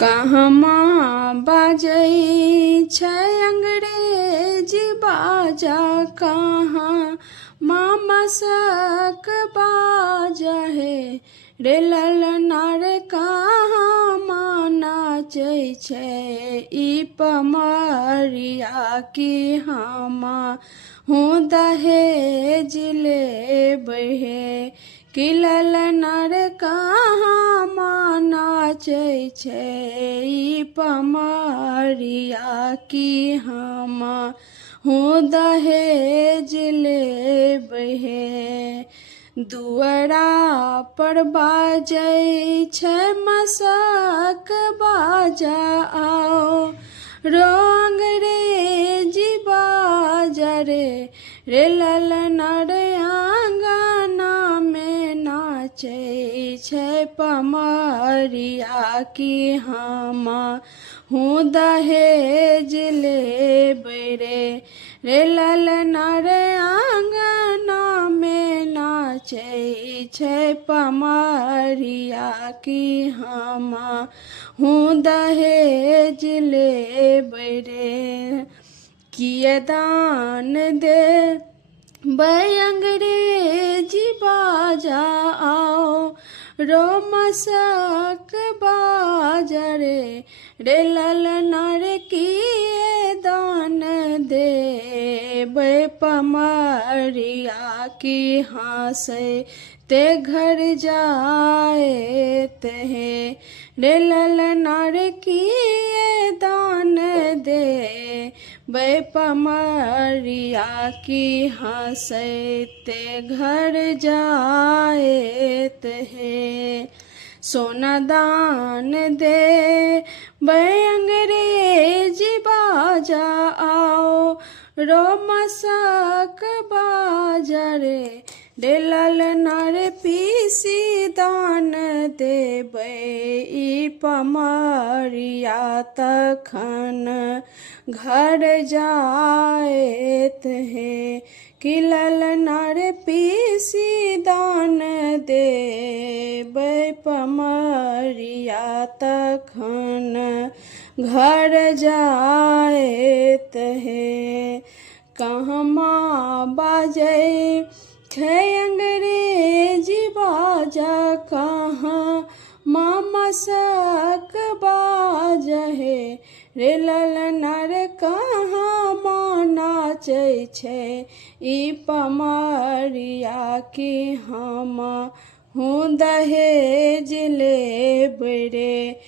कहमा बाजै छै अंग्रेजी बाजा, कहाँ मामसक बाजा हे रे ललना रे, कहाँ नाचै छै ई पमरिया की हमा हूँ दहेज लेबै हे कि ललना रे, कहाँ नाचै छै ई पमरिया की हमा हूँ दहेज लेबै हे। दुअरा पर बाजै छै मसक बाजा, आओ रो अंग्रेजी बाजा रे रे ललना रे, आंगना में नाचै छै पमरिया की हमा हूँ दहेज लेबै रे रे ललना रे, आंगना में नाचै छै पमरिया की हमा हूँ दहेज लेबै रे। किए दान देबै अंग्रेजी बाजा, आओ रो मसक बाजा रे रे ललना रे, किए दान देबै पमरिया की हंसै ते घर जाएत हे रे ललना रे, किए दान देबै पमरिया की हंसै ते घर जाएत हे। सोना दान देबै अंग्रेजी बाजा, आओ रो मसक बाजा रे रे ललना रे, पीसी दान देबै ई पमरिया तखन घर जाएत हे कि ललना रे, पीसी दान देबै पमरिया तखन घर जाएत हे। कहमा बाजै छै अंग्रेजी बाजा, कहाँ मामसक बाजा हे रे ललना रे, कहाँ नाचै छै ई पमरिया की हमा हूँ दहेज लेबै रे।